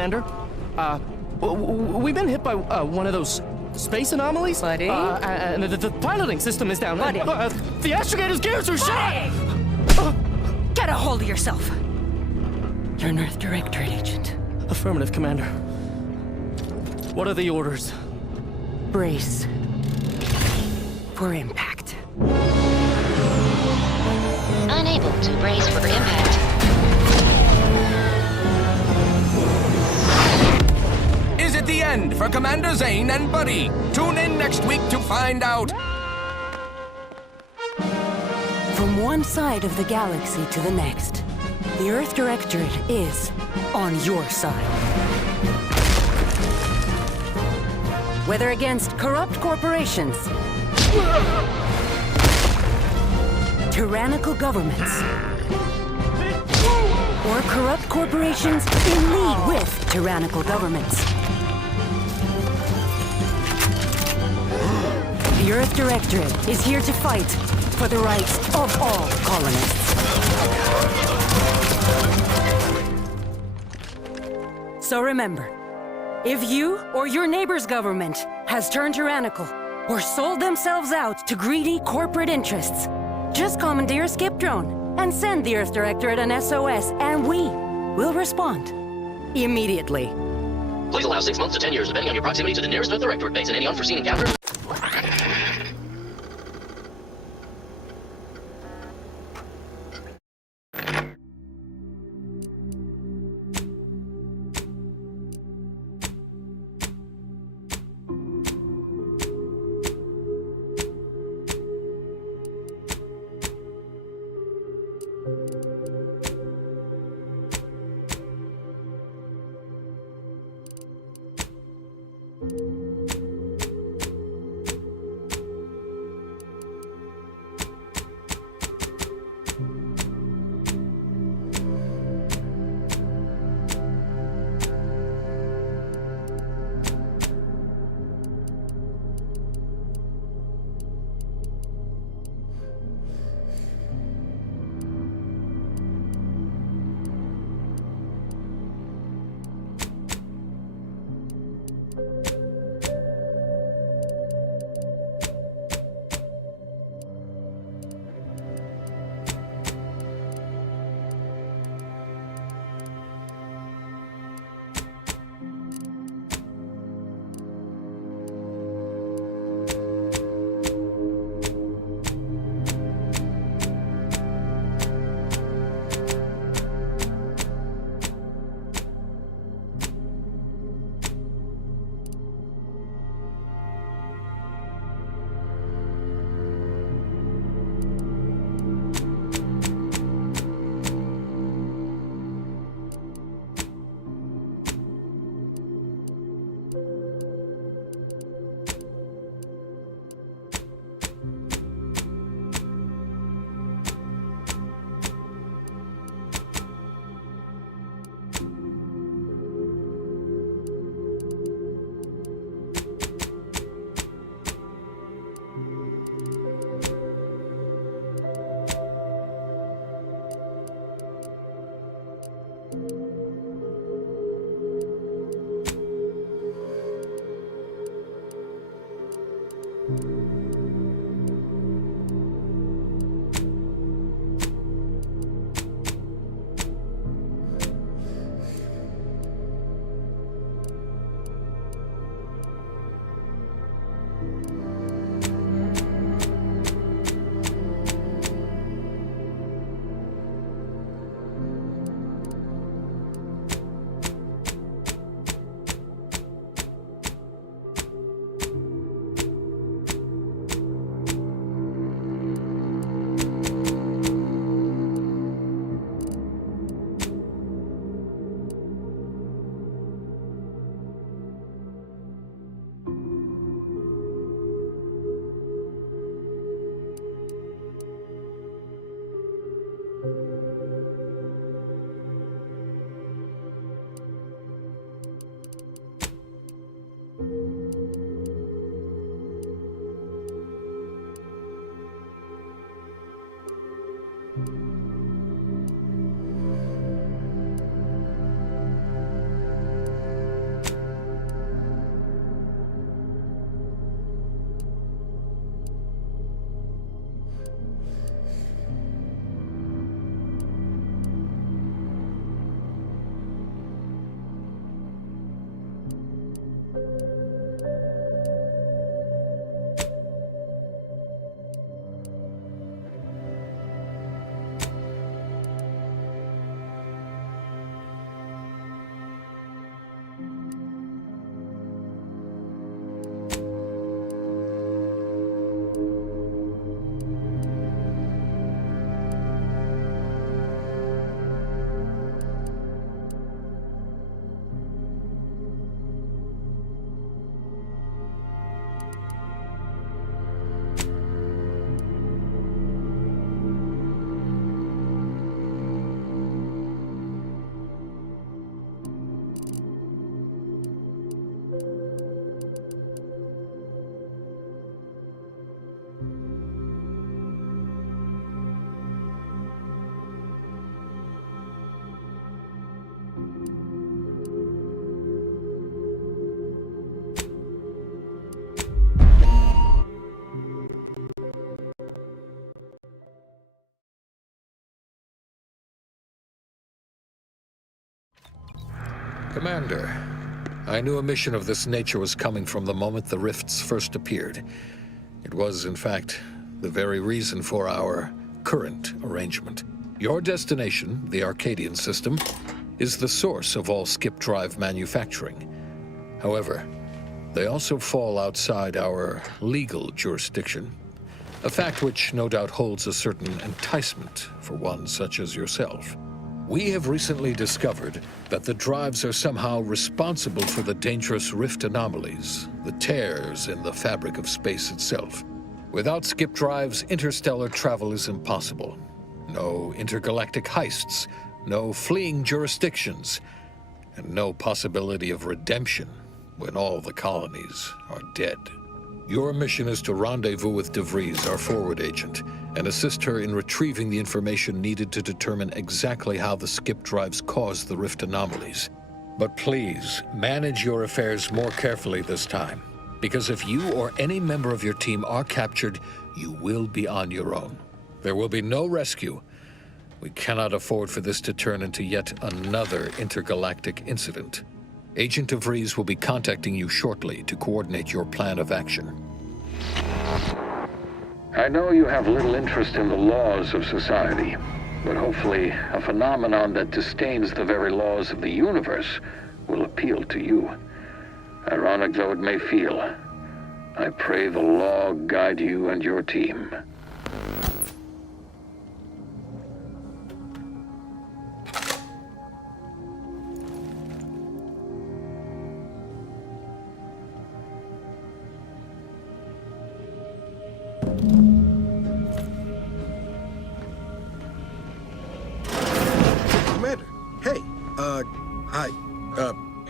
Commander. We've been hit by one of those space anomalies. Buddy? And the piloting system is down. Buddy? The astrogator's gears are shot! Get a hold of yourself! You're an Earth Directorate agent. Affirmative, Commander. What are the orders? Brace for impact. Unable to brace for impact. Is it the end for Commander Zane and Buddy? Tune in next week to find out. From one side of the galaxy to the next, the Earth Directorate is on your side. Whether against corrupt corporations, tyrannical governments, or corrupt corporations in league with tyrannical governments, the Earth Directorate is here to fight for the rights of all colonists. So remember, if you or your neighbor's government has turned tyrannical or sold themselves out to greedy corporate interests, just commandeer a skip drone and send the Earth Directorate an SOS, and we will respond immediately. Please allow 6 months to 10 years, depending on your proximity to the nearest Earth Directorate base and any unforeseen encounters. Commander, I knew a mission of this nature was coming from the moment the rifts first appeared. It was, in fact, the very reason for our current arrangement. Your destination, the Arcadian system, is the source of all skip drive manufacturing. However, they also fall outside our legal jurisdiction, a fact which no doubt holds a certain enticement for one such as yourself. We have recently discovered that the drives are somehow responsible for the dangerous rift anomalies, the tears in the fabric of space itself. Without skip drives, interstellar travel is impossible. No intergalactic heists, no fleeing jurisdictions, and no possibility of redemption when all the colonies are dead. Your mission is to rendezvous with De Vries, our forward agent, and assist her in retrieving the information needed to determine exactly how the skip drives cause the rift anomalies. But please, manage your affairs more carefully this time, because if you or any member of your team are captured, you will be on your own. There will be no rescue. We cannot afford for this to turn into yet another intergalactic incident. Agent De Vries will be contacting you shortly to coordinate your plan of action. I know you have little interest in the laws of society, but hopefully a phenomenon that disdains the very laws of the universe will appeal to you. Ironic though it may feel, I pray the law guide you and your team.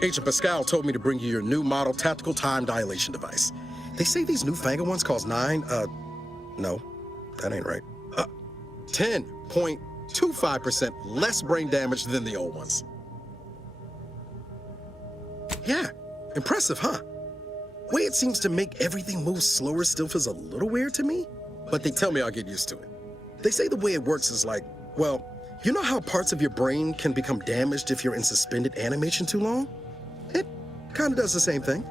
Agent Pascal told me to bring you your new model tactical time dilation device. They say these newfangled ones cause no, that ain't right. 10.25% less brain damage than the old ones. Yeah, impressive, huh? Way it seems to make everything move slower still feels a little weird to me, but they tell me I'll get used to it. They say the way it works is like, well, you know how parts of your brain can become damaged if you're in suspended animation too long? It kind of does the same thing.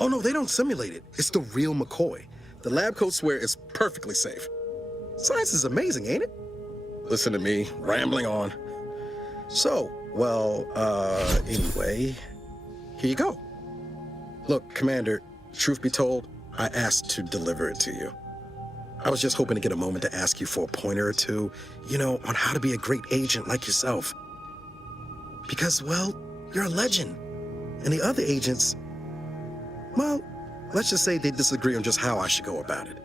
Oh no, they don't simulate it. It's the real McCoy. The lab coats swear it's perfectly safe. Science is amazing, ain't it? Listen to me, rambling on. So, well, anyway, here you go. Look, Commander, truth be told, I asked to deliver it to you. I was just hoping to get a moment to ask you for a pointer or two, you know, on how to be a great agent like yourself. Because, well, you're a legend. And the other agents, well, let's just say they disagree on just how I should go about it.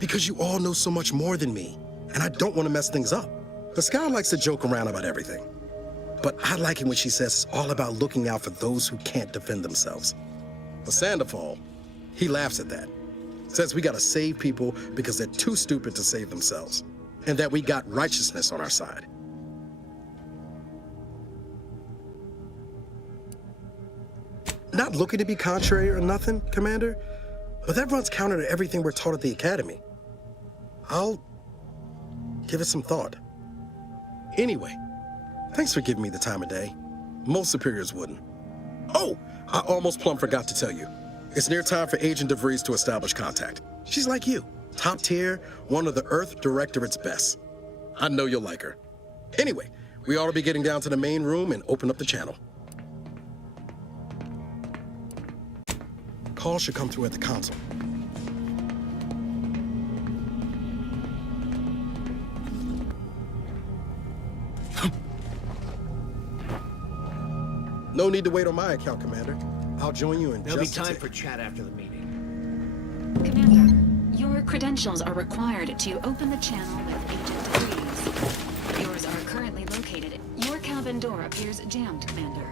Because you all know so much more than me, and I don't want to mess things up. Pascal likes to joke around about everything. But I like it when she says it's all about looking out for those who can't defend themselves. But Sandoval, he laughs at that. Says we gotta save people because they're too stupid to save themselves. And that we got righteousness on our side. Not looking to be contrary or nothing, Commander, but that runs counter to everything we're taught at the Academy. I'll give it some thought. Anyway, thanks for giving me the time of day. Most superiors wouldn't. Oh, I almost plumb forgot to tell you. It's near time for Agent De Vries to establish contact. She's like you, top tier, one of the Earth Directorate's best. I know you'll like her. Anyway, we ought to be getting down to the main room and open up the channel. Call should come through at the console. No need to wait on my account, Commander. I'll join you in There'll be just a time tick. for chat after the meeting. Commander, your credentials are required to open the channel with Agent De Vries. Yours are currently located. Your cabin door appears jammed, Commander.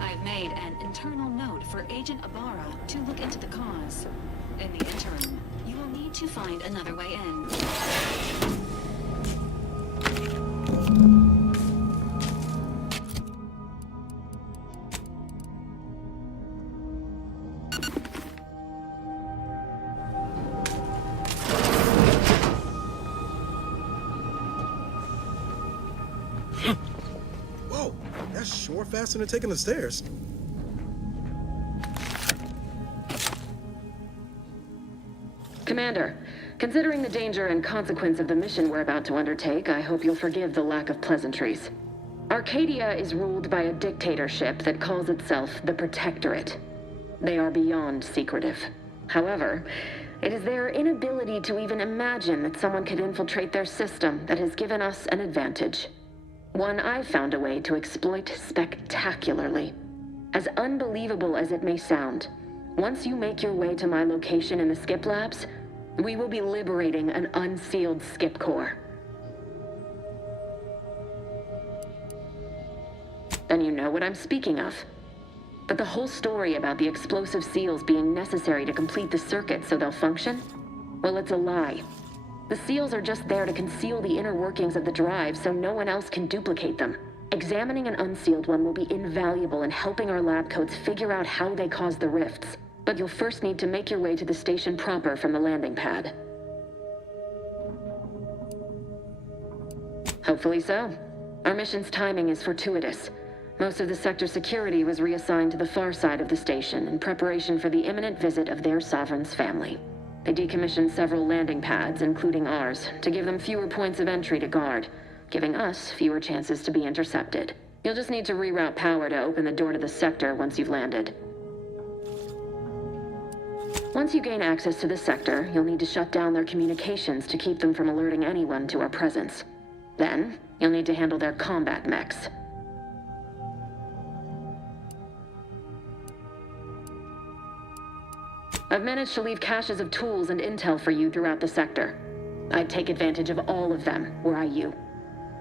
I've made an internal note for Agent Ibarra to look into the cause. In the interim, you will need to find another way in. Whoa, that's sure faster than taking the stairs. Commander, considering the danger and consequence of the mission we're about to undertake, I hope you'll forgive the lack of pleasantries. Arcadia is ruled by a dictatorship that calls itself the Protectorate. They are beyond secretive. However, it is their inability to even imagine that someone could infiltrate their system that has given us an advantage. One I've found a way to exploit spectacularly. As unbelievable as it may sound, once you make your way to my location in the Skip Labs, we will be liberating an unsealed Skip core. Then you know what I'm speaking of. But the whole story about the explosive seals being necessary to complete the circuit so they'll function? Well, it's a lie. The seals are just there to conceal the inner workings of the drive so no one else can duplicate them. Examining an unsealed one will be invaluable in helping our lab coats figure out how they cause the rifts. But you'll first need to make your way to the station proper from the landing pad. Hopefully so. Our mission's timing is fortuitous. Most of the sector security was reassigned to the far side of the station in preparation for the imminent visit of their sovereign's family. They decommissioned several landing pads, including ours, to give them fewer points of entry to guard, giving us fewer chances to be intercepted. You'll just need to reroute power to open the door to the sector once you've landed. Once you gain access to the sector, you'll need to shut down their communications to keep them from alerting anyone to our presence. Then, you'll need to handle their combat mechs. I've managed to leave caches of tools and intel for you throughout the sector. I'd take advantage of all of them, were I you.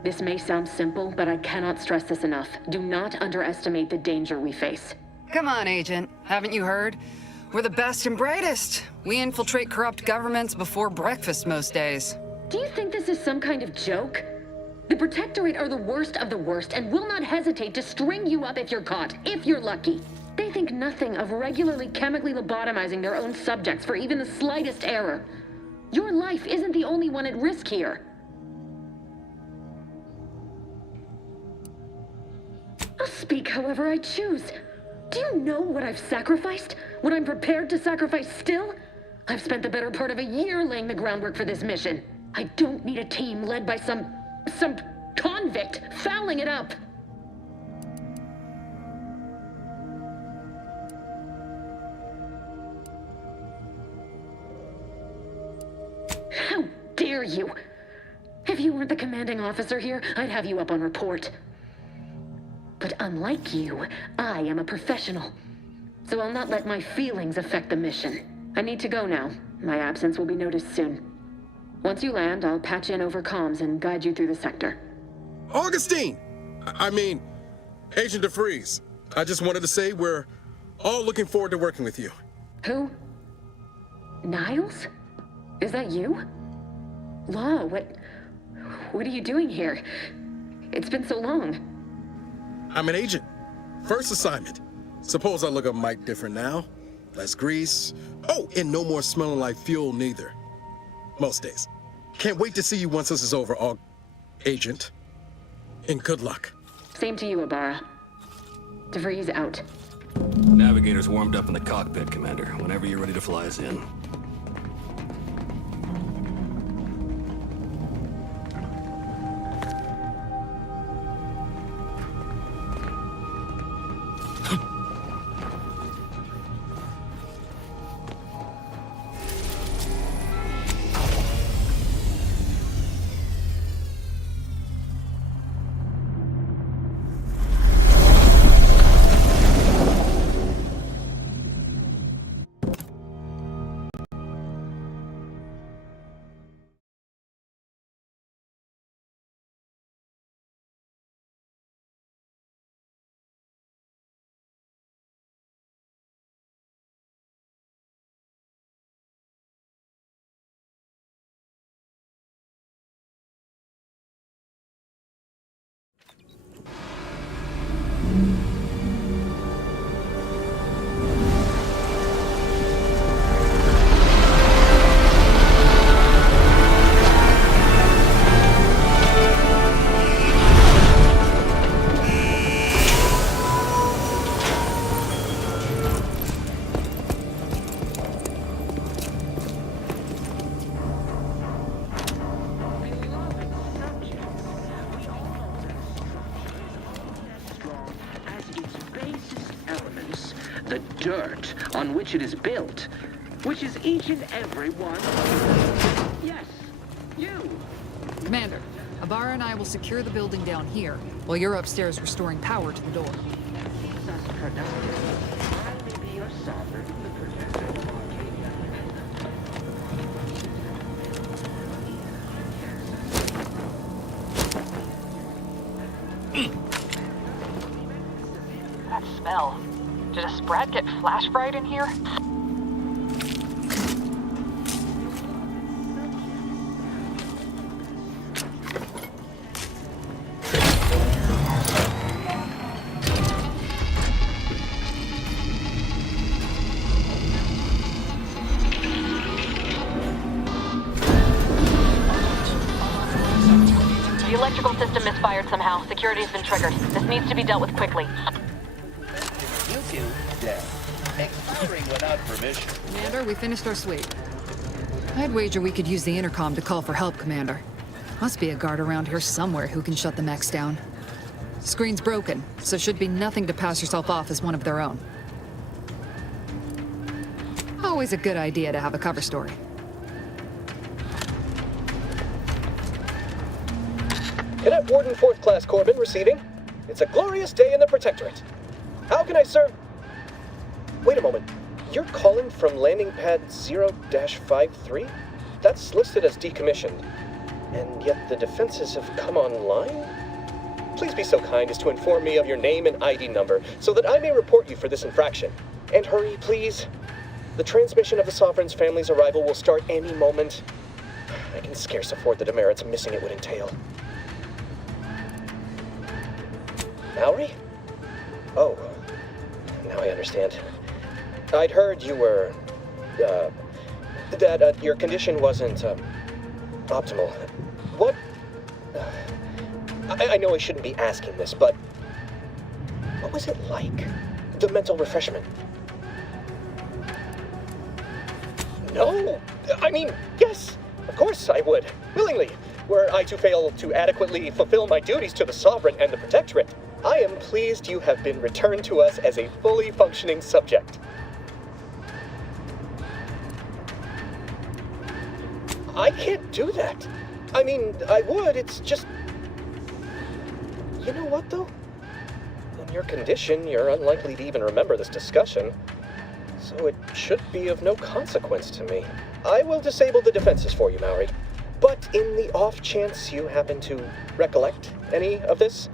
This may sound simple, but I cannot stress this enough. Do not underestimate the danger we face. Come on, Agent. Haven't you heard? We're the best and brightest. We infiltrate corrupt governments before breakfast most days. Do you think this is some kind of joke? The Protectorate are the worst of the worst and will not hesitate to string you up if you're caught, if you're lucky. They think nothing of regularly chemically lobotomizing their own subjects for even the slightest error. Your life isn't the only one at risk here. I'll speak however I choose. Do you know what I've sacrificed? What I'm prepared to sacrifice still? I've spent the better part of a year laying the groundwork for this mission. I don't need a team led by some convict fouling it up. How dare you? If you weren't the commanding officer here, I'd have you up on report. But unlike you, I am a professional. So I'll not let my feelings affect the mission. I need to go now. My absence will be noticed soon. Once you land, I'll patch in over comms and guide you through the sector. Augustine! I mean, Agent DeFreeze. I just wanted to say we're all looking forward to working with you. Who? Niles? Is that you? Law, what are you doing here? It's been so long. I'm an agent. First assignment. Suppose I look a mite different now. Less grease. Oh, and no more smelling like fuel neither. Most days. Can't wait to see you once this is over, Agent. And good luck. Same to you, Ibarra. DeVries out. Navigator's warmed up in the cockpit, Commander. Whenever you're ready to fly us in. the dirt on which it is built, which is each and every one. Yes, you. Commander, Ibarra and I will secure the building down here, while you're upstairs restoring power to the door. Keeps us productive. I may be your sovereign, the protector of Arcadia. That smell. Did a Sprat get flash fried in here? The electrical system misfired somehow. Security's been triggered. This needs to be dealt with quickly. You do death. Exploring without permission. Commander, we finished our sweep. I'd wager we could use the intercom to call for help, Commander. Must be a guard around here somewhere who can shut the mechs down. Screen's broken, so should be nothing to pass yourself off as one of their own. Always a good idea to have a cover story. Cadet Warden 4th Class Corbin receiving. It's a glorious day in the Protectorate. How can I serve? Wait a moment. You're calling from landing pad 0-53? That's listed as decommissioned. And yet the defenses have come online? Please be so kind as to inform me of your name and ID number so that I may report you for this infraction. And hurry, please. The transmission of the Sovereign's family's arrival will start any moment. I can scarce afford the demerits missing it would entail. Mallory? Oh, now I understand. I'd heard you were, that your condition wasn't, optimal. What? I know I shouldn't be asking this, but what was it like? The mental refreshment? No! I mean, yes! Of course I would. Willingly. Were I to fail to adequately fulfill my duties to the Sovereign and the Protectorate, I am pleased you have been returned to us as a fully functioning subject. I can't do that. I mean, I would, it's just... You know what, though? In your condition, you're unlikely to even remember this discussion, so it should be of no consequence to me. I will disable the defenses for you, Mallory. But in the off chance you happen to recollect any of this,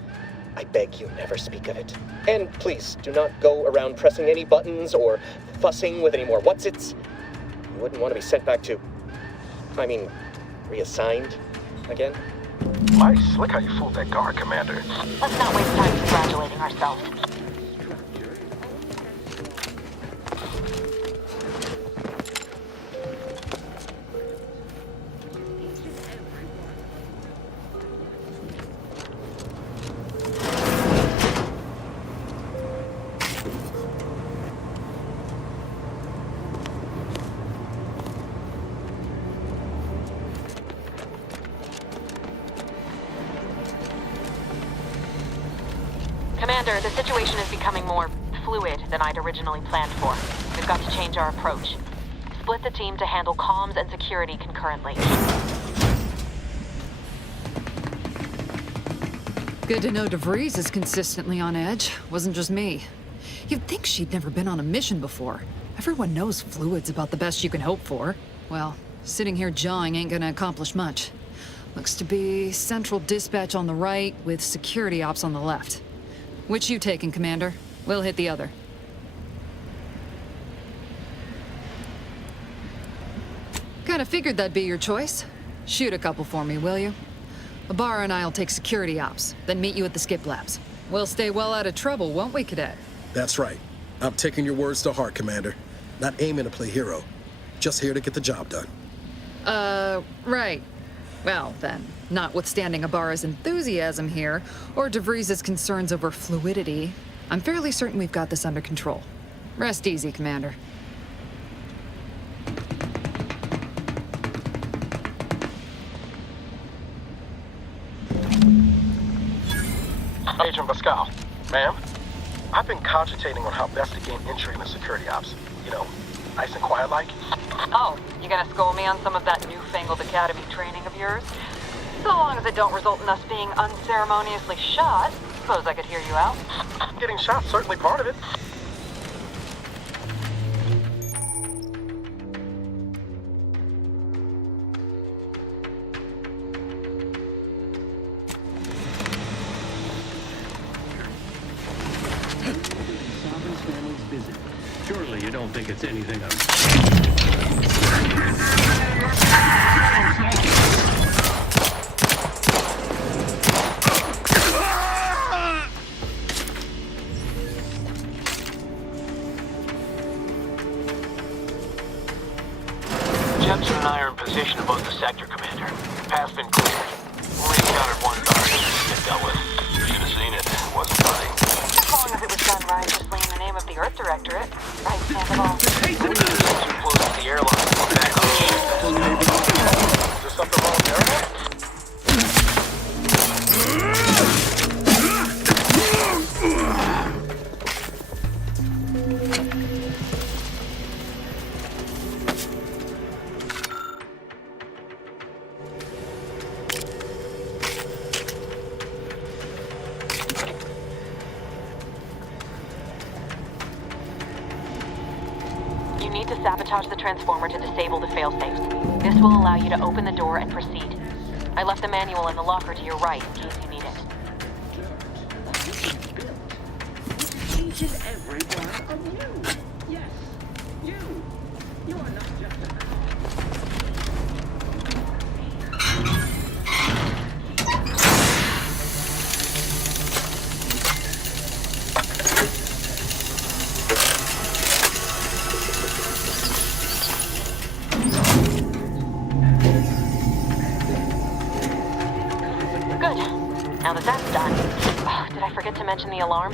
I beg you never speak of it. And please, do not go around pressing any buttons or fussing with any more what's-its. You wouldn't want to be sent back to... reassigned again? Mighty slick how you fooled that guard, Commander. Let's not waste time congratulating ourselves. Commander, the situation is becoming more fluid than I'd originally planned for. We've got to change our approach. Split the team to handle comms and security concurrently. Good to know DeVries is consistently on edge. Wasn't just me. You'd think she'd never been on a mission before. Everyone knows fluid's about the best you can hope for. Well, sitting here jawing ain't gonna accomplish much. Looks to be central dispatch on the right with security ops on the left. Which you taking, Commander? We'll hit the other. Kinda figured that'd be your choice. Shoot a couple for me, will you? Ibarra and I'll take security ops, then meet you at the skip labs. We'll stay well out of trouble, won't we, Cadet? That's right. I'm taking your words to heart, Commander. Not aiming to play hero. Just here to get the job done. Right. Well, then, notwithstanding Ibarra's enthusiasm here, or DeVries' concerns over fluidity, I'm fairly certain we've got this under control. Rest easy, Commander. Agent Pascal. Ma'am? I've been cogitating on how best to gain entry into security ops. You know, nice and quiet like. Oh, you gonna school me on some of that newfangled academy training of yours? So long as it don't result in us being unceremoniously shot, suppose I could hear you out. Getting shot's certainly part of it. Sovereign's family's busy. Surely you don't think it's anything of... Jepson and I are in position above the sector, Commander. Path's been cleared. Only encountered one guard to get dealt with. You should have seen it. It wasn't funny. As long as it was done righteously in the name of the Earth Directorate. Right, Sandoval? Too close to the airline. We're back on the ship. Is there something wrong with the airline? You need to sabotage the transformer to disable the failsafe. This will allow you to open the door and proceed. I left the manual in the locker to your right in case you need it. Each and every one of you. Yes, you. You are not just a... Now that that's done... Oh, did I forget to mention the alarm?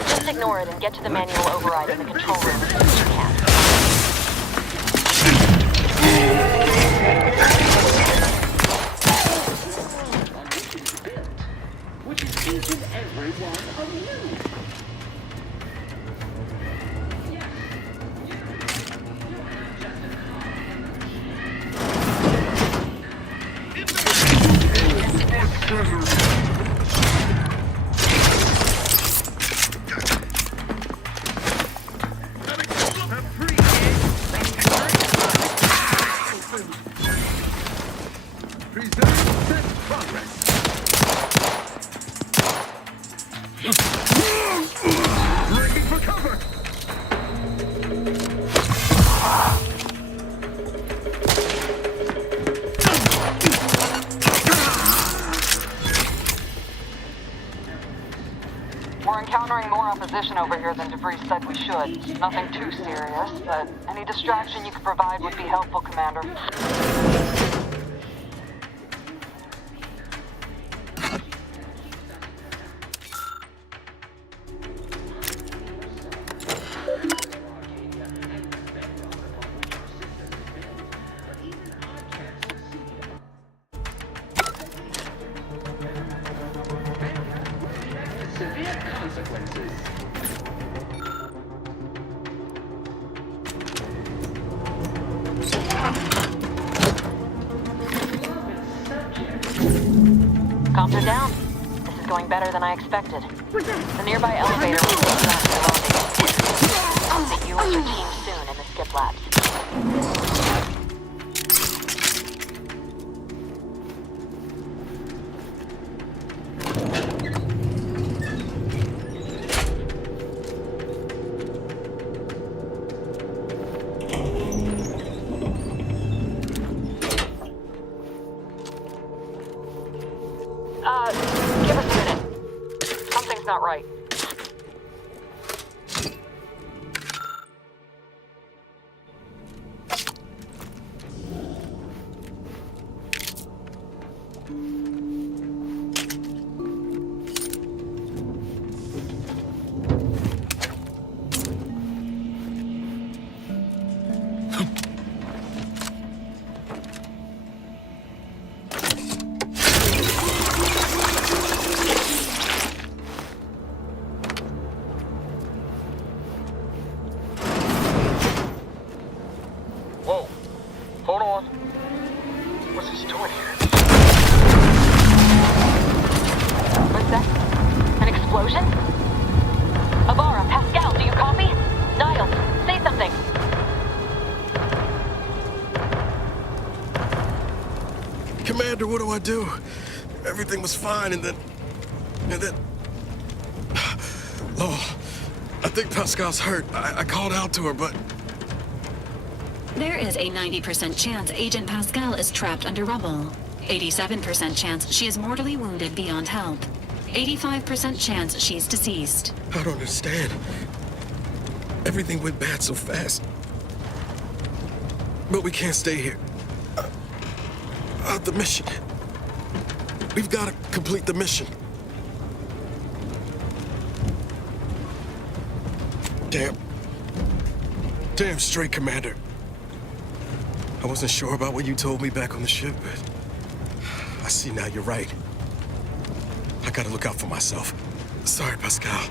Just ignore it and get to the manual override in the control room as soon as you can. Which is each and every one of you. We're encountering more opposition over here than DeVries said we should. Nothing too serious, but any distraction you could provide would be helpful, Commander. Severe consequences. Comms are down. This is going better than I expected. The nearby elevator will take you back to the rendezvous. I'll see you and your team soon in the skip labs. Give us a minute. Something's not right. explosion? Avara, Pascal, do you copy? Niles, say something. Commander, what do I do? Everything was fine, and then... Oh, I think Pascal's hurt. I called out to her, but... There is a 90% chance Agent Pascal is trapped under rubble. 87% chance she is mortally wounded beyond help. 85% chance she's deceased. I don't understand. Everything went bad so fast. But we can't stay here. The mission. We've got to complete the mission. Damn straight, Commander. I wasn't sure about what you told me back on the ship, but I see now you're right. I gotta look out for myself. Sorry, Pascal.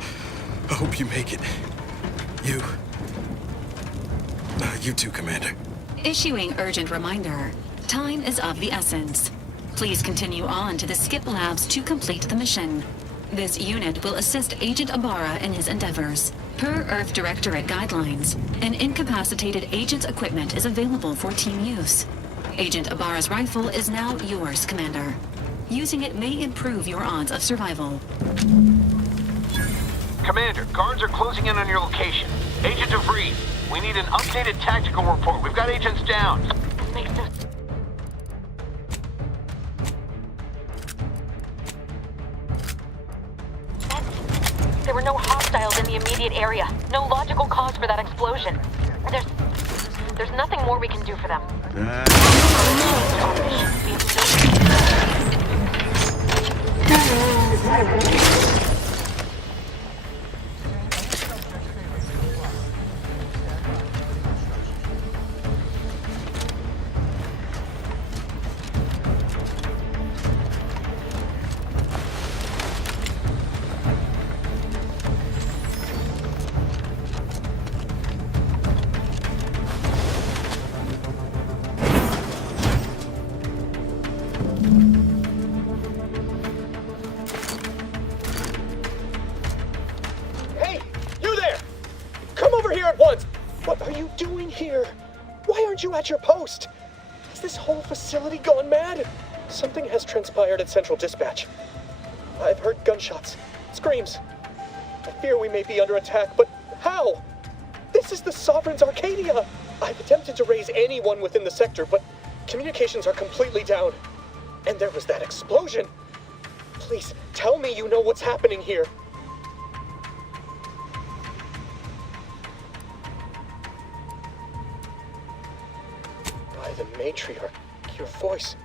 I hope you make it. You too, Commander. Issuing urgent reminder. Time is of the essence. Please continue on to the Skip Labs to complete the mission. This unit will assist Agent Ibarra in his endeavors. Per Earth Directorate guidelines, an incapacitated agent's equipment is available for team use. Agent Ibarra's rifle is now yours, Commander. Using it may improve your odds of survival. Commander, guards are closing in on your location. Agent DeVries, we need an updated tactical report. We've got agents down. This makes no... There were no hostiles in the immediate area. No logical cause for that explosion. There's nothing more we can do for them. At your post. Has this whole facility gone mad? Something has transpired at Central Dispatch. I've heard gunshots, screams. I fear we may be under attack, but how? This is the Sovereign's Arcadia. I've attempted to raise anyone within the sector, but communications are completely down. And there was that explosion. Please, tell me you know what's happening here. The matriarch, your voice.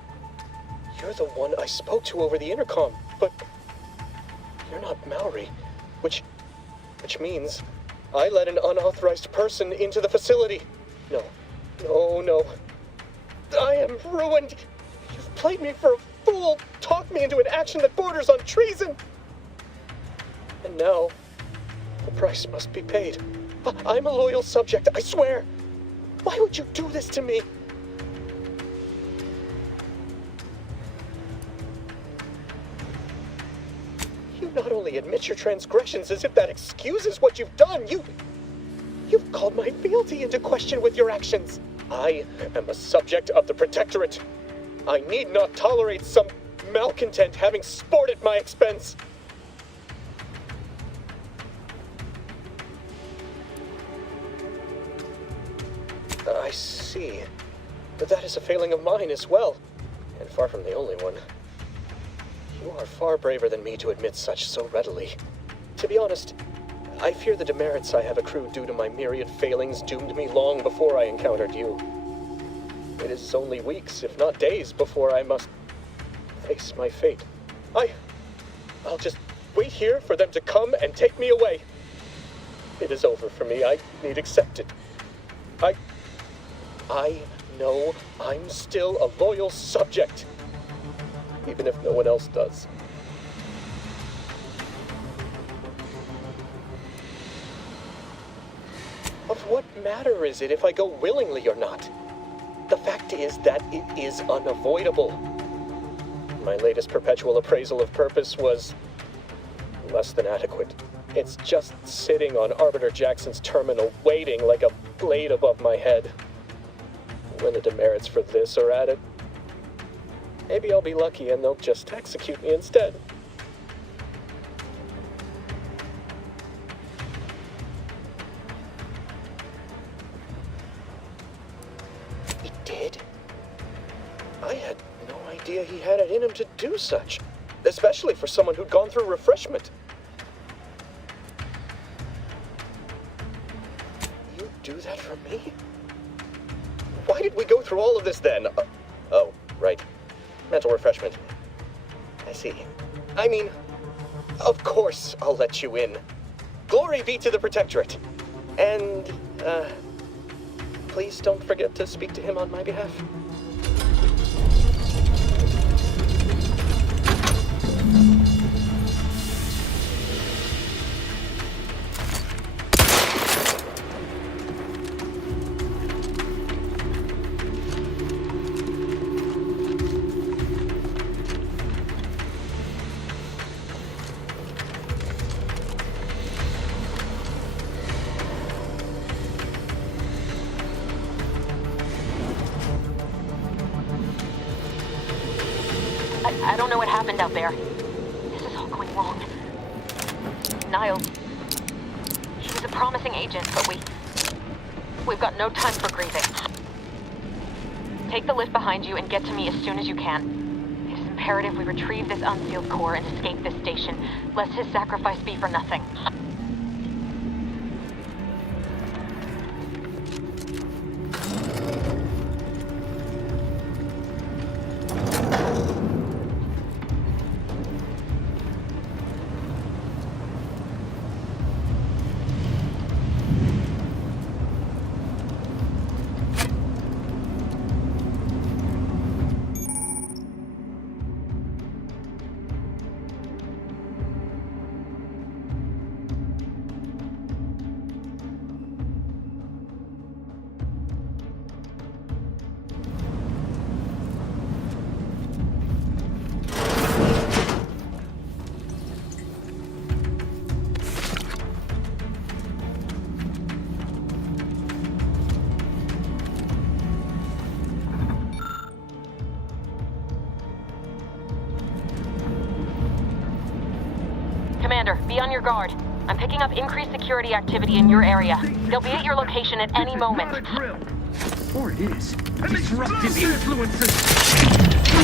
You're the one I spoke to over the intercom, but you're not Maori, which means I let an unauthorized person into the facility. No. I am ruined. You've played me for a fool, talked me into an action that borders on treason. And now, the price must be paid. I'm a loyal subject, I swear. Why would you do this to me? Not only admit your transgressions as if that excuses what you've done, you've called my fealty into question with your actions. I am a subject of the Protectorate. I need not tolerate some malcontent having sport at my expense. I see. But that is a failing of mine as well, and far from the only one. You are far braver than me to admit such so readily. To be honest, I fear the demerits I have accrued due to my myriad failings doomed me long before I encountered you. It is only weeks, if not days, before I must face my fate. I'll just wait here for them to come and take me away. It is over for me. I need accept it. I know I'm still a loyal subject. Even if no one else does. Of what matter is it if I go willingly or not? The fact is that it is unavoidable. My latest perpetual appraisal of purpose was less less than adequate. It's just sitting on Arbiter Jackson's terminal, waiting like a blade above my head. When the demerits for this are added, maybe I'll be lucky and they'll just execute me instead. He did? I had no idea he had it in him to do such, especially for someone who'd gone through refreshment. You do that for me? Why did we go through all of this then? Oh, right. Mental refreshment. I see. I mean, of course I'll let you in. Glory be to the Protectorate. And, please don't forget to speak to him on my behalf. I don't know what happened out there. This is all going wrong. Niles. He was a promising agent, but we've got no time for grieving. Take the lift behind you and get to me as soon as you can. It is imperative we retrieve this unsealed core and escape this station, lest his sacrifice be for nothing. Commander, be on your guard. I'm picking up increased security activity in your area. They'll be at your location at any moment. Not a drill. Or it is. Disruptive influences.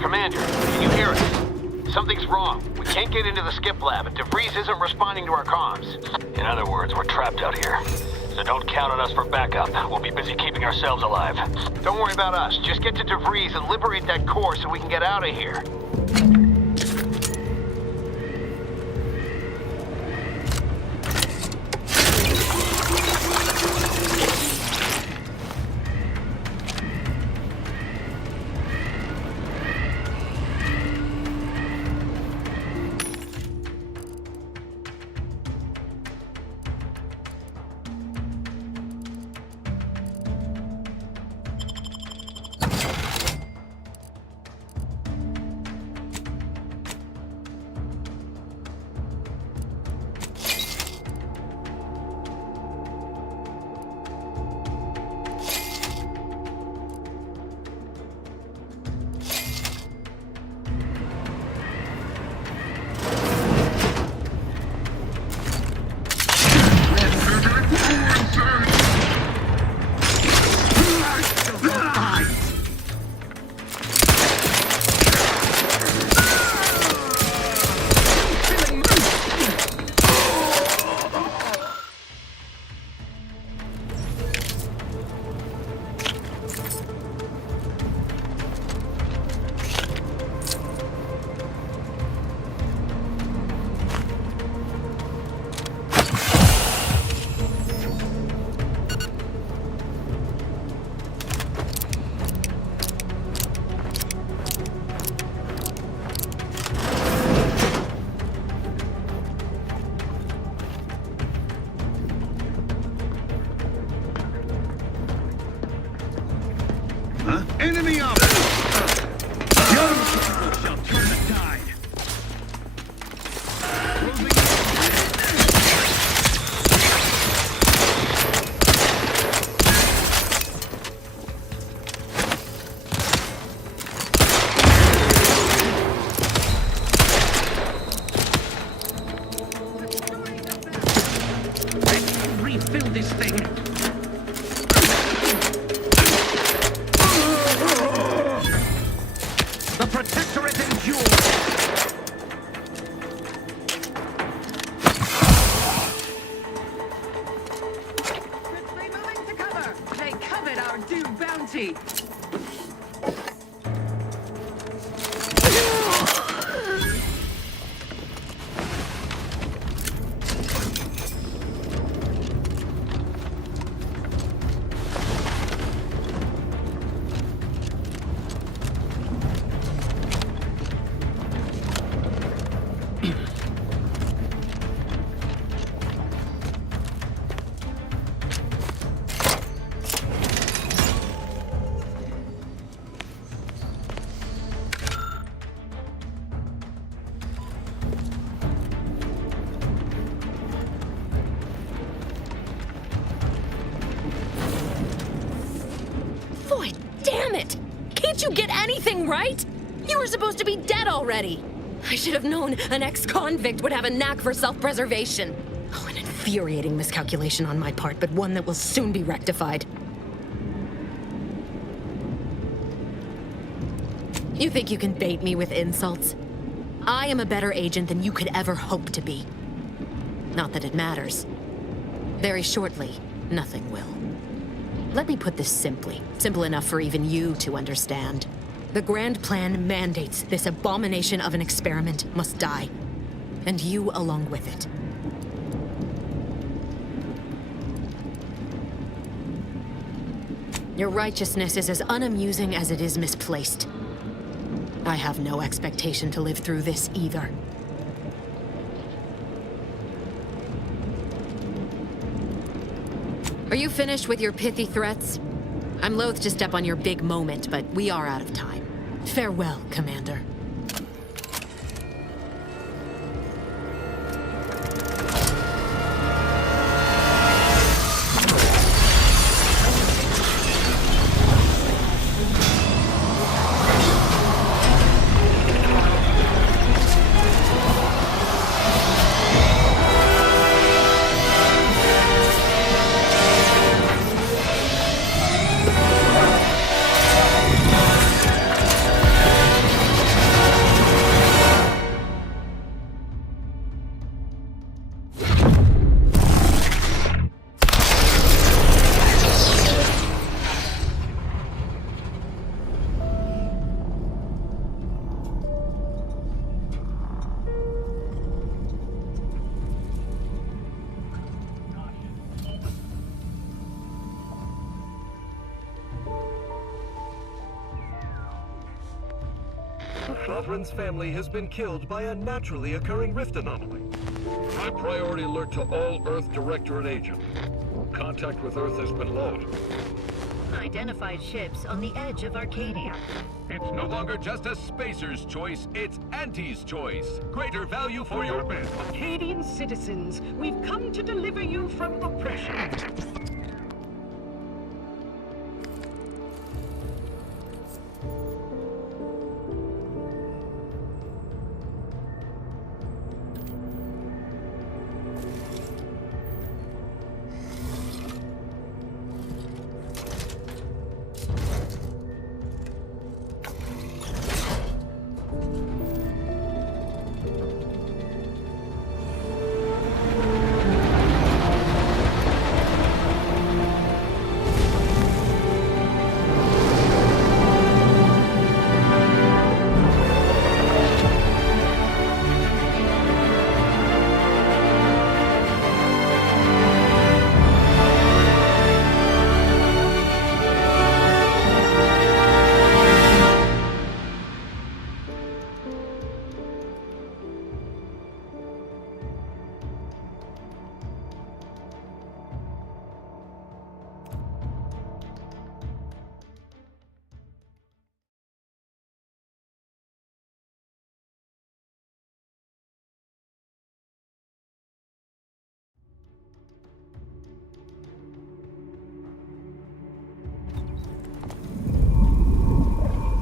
Commander, can you hear us? Something's wrong. We can't get into the skip lab, and DeVries isn't responding to our comms. In other words, we're trapped out here. So don't count on us for backup. We'll be busy keeping ourselves alive. Don't worry about us. Just get to DeVries and liberate that core so we can get out of here. didn't you get anything right? You were supposed to be dead already. I should have known an ex-convict would have a knack for self-preservation. Oh, an infuriating miscalculation on my part, but one that will soon be rectified. You think you can bait me with insults? I am a better agent than you could ever hope to be. Not that it matters. Very shortly, nothing will. Let me put this simply, simple enough for even you to understand. The grand plan mandates this abomination of an experiment must die, and you along with it. Your righteousness is as unamusing as it is misplaced. I have no expectation to live through this either. Are you finished with your pithy threats? I'm loath to step on your big moment, but we are out of time. Farewell, Commander. Sovereign's family has been killed by a naturally occurring rift anomaly. High priority alert to all Earth Directorate agents. Contact with Earth has been lost. Identified ships on the edge of Arcadia. It's no longer just a spacer's choice, it's Auntie's choice. Greater value for your men. Arcadian citizens, we've come to deliver you from oppression.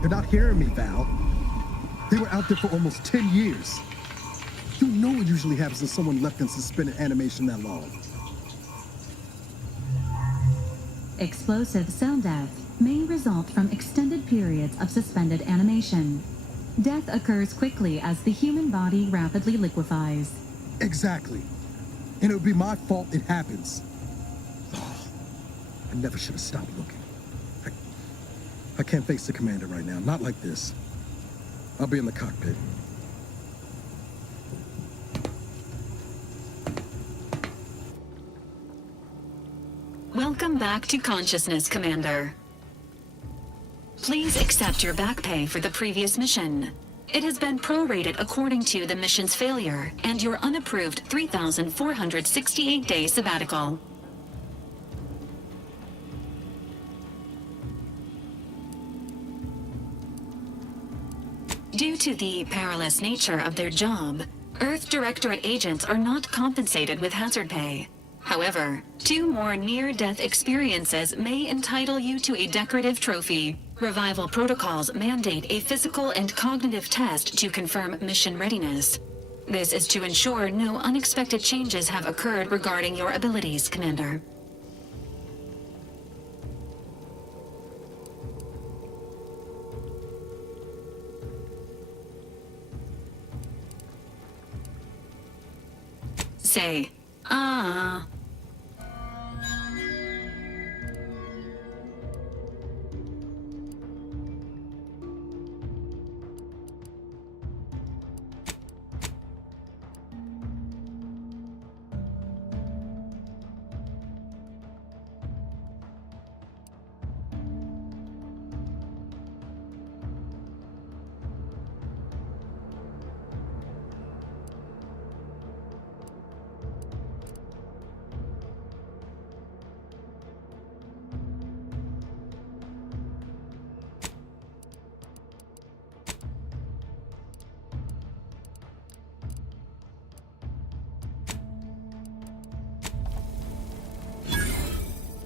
You're not hearing me, Val. They were out there for almost 10 years. You know what usually happens when someone left in suspended animation that long. Explosive cell death may result from extended periods of suspended animation. Death occurs quickly as the human body rapidly liquefies. Exactly. And it would be my fault it happens. Oh, I never should have stopped looking. I can't face the commander right now, not like this. I'll be in the cockpit. Welcome back to consciousness, Commander. Please accept your back pay for the previous mission. It has been prorated according to the mission's failure and your unapproved 3,468-day sabbatical. Due to the perilous nature of their job, Earth Directorate agents are not compensated with hazard pay. However, 2 more near-death experiences may entitle you to a decorative trophy. Revival protocols mandate a physical and cognitive test to confirm mission readiness. This is to ensure no unexpected changes have occurred regarding your abilities, Commander. Say, ah.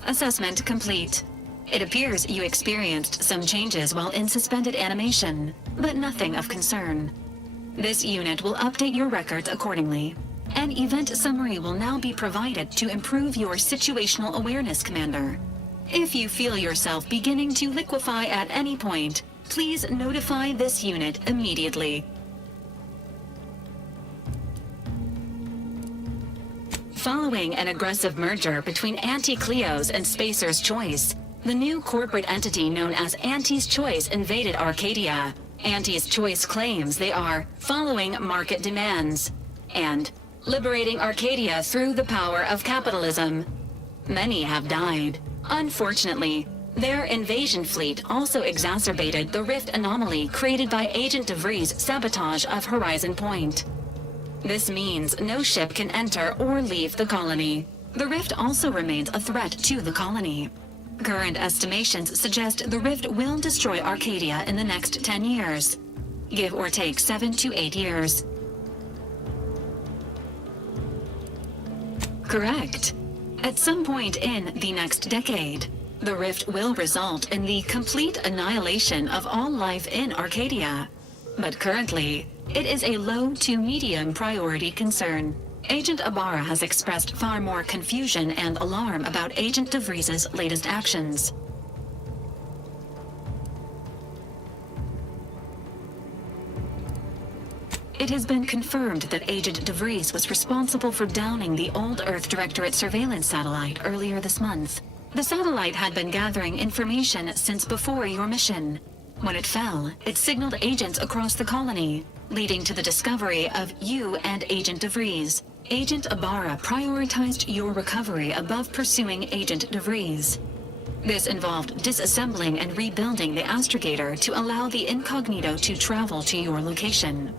Assessment complete. It appears you experienced some changes while in suspended animation, but nothing of concern. This unit will update your records accordingly. An event summary will now be provided to improve your situational awareness, Commander. If you feel yourself beginning to liquefy at any point, please notify this unit immediately. Following an aggressive merger between Anti-Cleo's and Spacer's Choice, the new corporate entity known as Anti's Choice invaded Arcadia. Anti's Choice claims they are following market demands and liberating Arcadia through the power of capitalism. Many have died. Unfortunately, their invasion fleet also exacerbated the rift anomaly created by Agent DeVries' sabotage of Horizon Point. This means no ship can enter or leave the colony. The rift also remains a threat to the colony. Current estimations suggest the rift will destroy Arcadia in the next 10 years. Give or take 7 to 8 years. Correct. At some point in the next decade, the rift will result in the complete annihilation of all life in Arcadia. But currently, it is a low to medium priority concern. Agent Ibarra has expressed far more confusion and alarm about Agent DeVries' latest actions. It has been confirmed that Agent DeVries was responsible for downing the Old Earth Directorate surveillance satellite earlier this month. The satellite had been gathering information since before your mission. When it fell, it signaled agents across the colony, leading to the discovery of you and Agent DeVries. Agent Ibarra prioritized your recovery above pursuing Agent DeVries. This involved disassembling and rebuilding the astrogator to allow the incognito to travel to your location.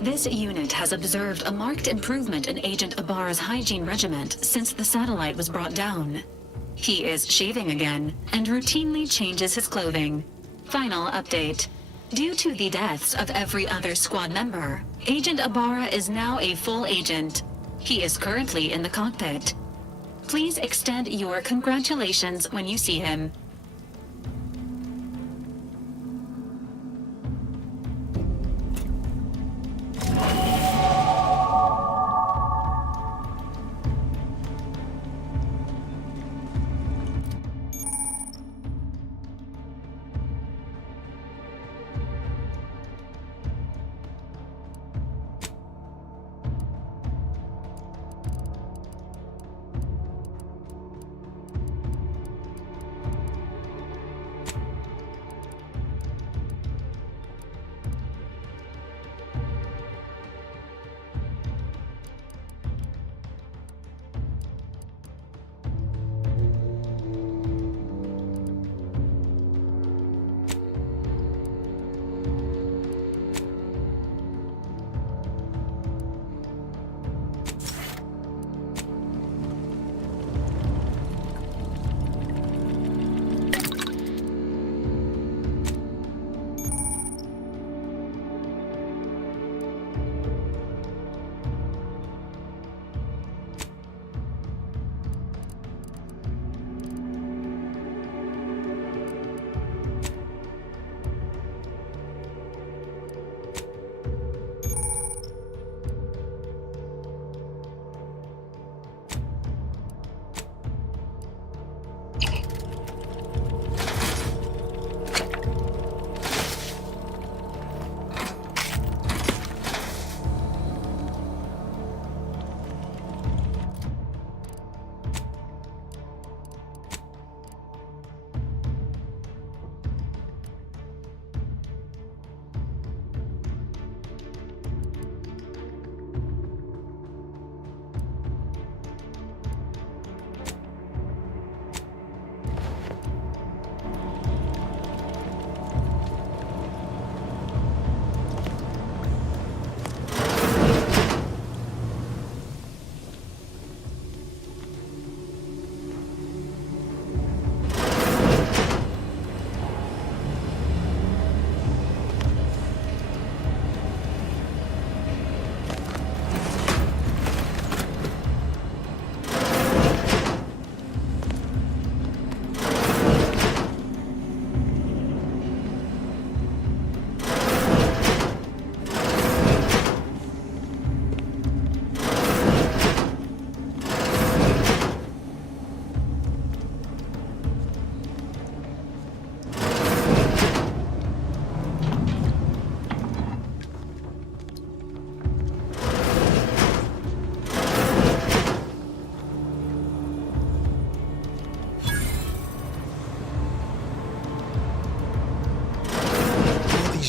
This unit has observed a marked improvement in Agent Ibarra's hygiene regiment since the satellite was brought down. He is shaving again and routinely changes his clothing. Final update. Due to the deaths of every other squad member, Agent Ibarra is now a full agent. He is currently in the cockpit. Please extend your congratulations when you see him.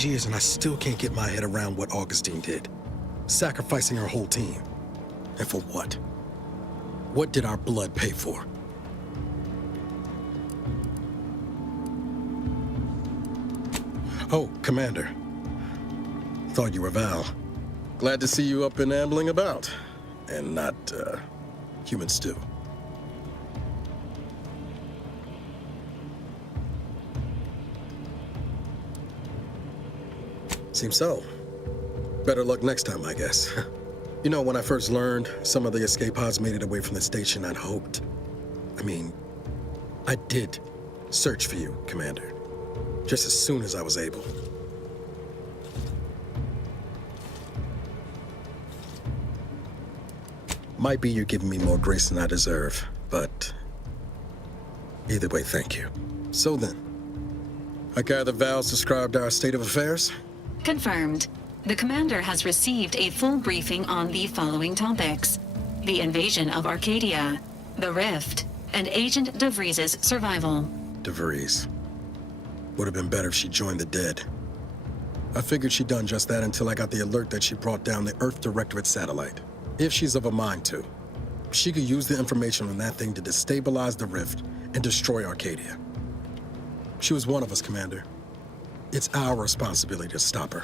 years and I still can't get my head around what Augustine did. Sacrificing her whole team. And for what? What did our blood pay for? Oh, Commander. Thought you were Val. Glad to see you up and ambling about. And not, human stew. Seems so. Better luck next time, I guess. You know, when I first learned some of the escape pods made it away from the station, I'd hoped. I did search for you, Commander. Just as soon as I was able. Might be you're giving me more grace than I deserve, but either way, thank you. So then, I gather Val's described our state of affairs? Confirmed. The commander has received a full briefing on the following topics: the invasion of Arcadia, the Rift, and Agent DeVries' survival. DeVries. Would have been better if she joined the dead. I figured she'd done just that until I got the alert that she brought down the Earth Directorate satellite. If she's of a mind to, she could use the information on that thing to destabilize the Rift and destroy Arcadia. She was one of us, Commander. It's our responsibility to stop her.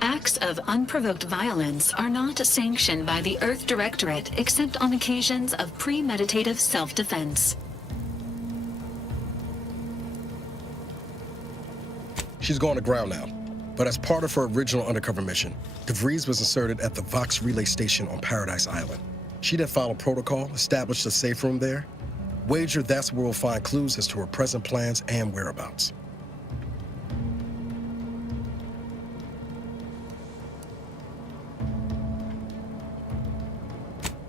Acts of unprovoked violence are not sanctioned by the Earth Directorate except on occasions of premeditative self-defense. She's gone to ground now, but as part of her original undercover mission, DeVries was inserted at the Vox Relay Station on Paradise Island. She then followed protocol, established a safe room there. Wager that's where we'll find clues as to her present plans and whereabouts.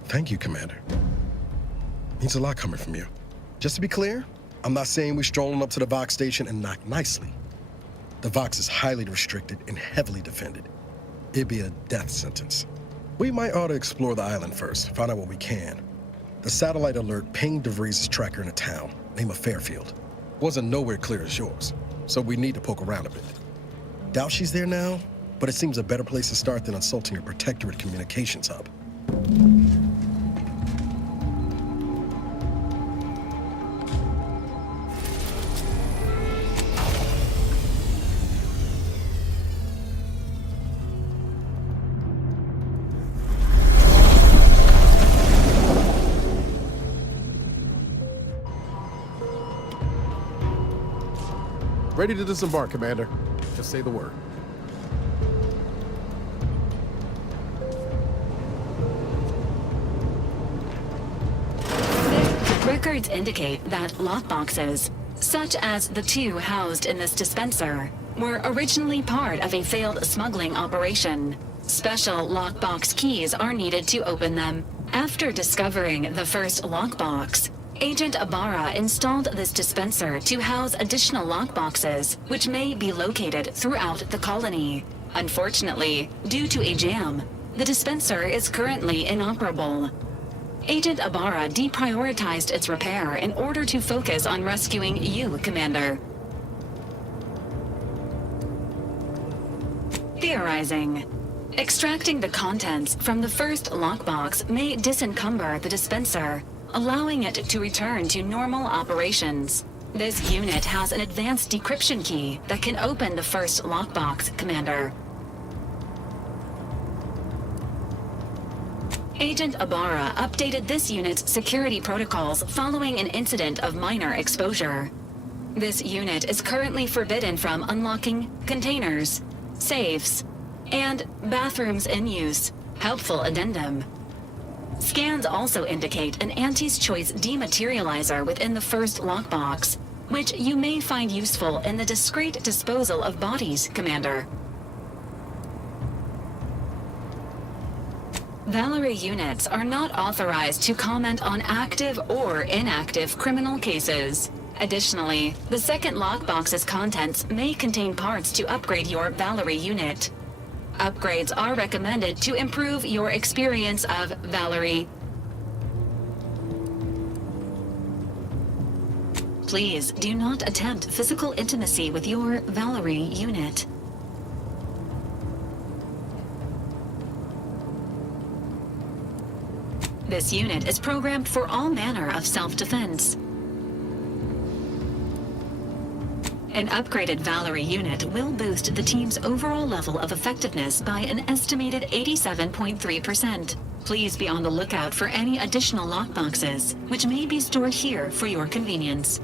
Thank you, Commander. Means a lot coming from you. Just to be clear, I'm not saying we're strolling up to the Vox station and knock nicely. The Vox is highly restricted and heavily defended. It'd be a death sentence. We might ought to explore the island first, find out what we can. The satellite alert pinged DeVries' tracker in a town, name of Fairfield. Wasn't nowhere clear as yours, so we need to poke around a bit. Doubt she's there now, but it seems a better place to start than insulting your Protectorate communications hub. Ready to disembark, Commander. Just say the word. Records indicate that lockboxes, such as the two housed in this dispenser, were originally part of a failed smuggling operation. Special lockbox keys are needed to open them. After discovering the first lockbox, Agent Ibarra installed this dispenser to house additional lockboxes, which may be located throughout the colony. Unfortunately, due to a jam, the dispenser is currently inoperable. Agent Ibarra deprioritized its repair in order to focus on rescuing you, Commander. Theorizing. Extracting the contents from the first lockbox may disencumber the dispenser, allowing it to return to normal operations. This unit has an advanced decryption key that can open the first lockbox, Commander. Agent Ibarra updated this unit's security protocols following an incident of minor exposure. This unit is currently forbidden from unlocking containers, safes, and bathrooms in use. Helpful addendum. Scans also indicate an Auntie's Choice dematerializer within the first lockbox, which you may find useful in the discreet disposal of bodies, Commander. Valerie units are not authorized to comment on active or inactive criminal cases. Additionally, the second lockbox's contents may contain parts to upgrade your Valerie unit. Upgrades are recommended to improve your experience of Valerie. Please do not attempt physical intimacy with your Valerie unit. This unit is programmed for all manner of self-defense. An upgraded Valerie unit will boost the team's overall level of effectiveness by an estimated 87.3%. Please be on the lookout for any additional lockboxes, which may be stored here for your convenience.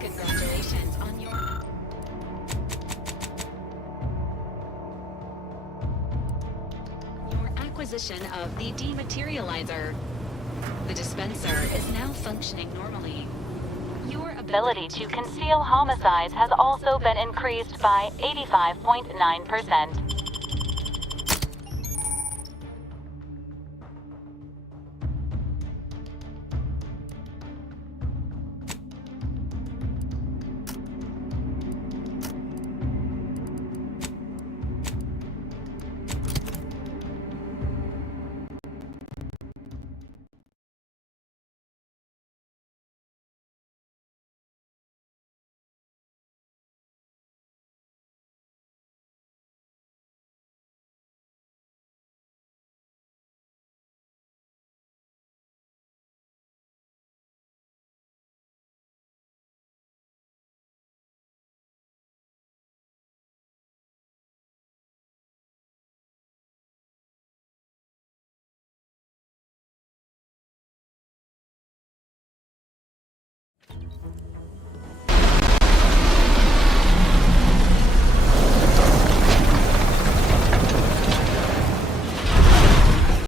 Congratulations on your acquisition of the dematerializer. The dispenser is now functioning normally. Your ability to conceal homicides has also been increased by 85.9%.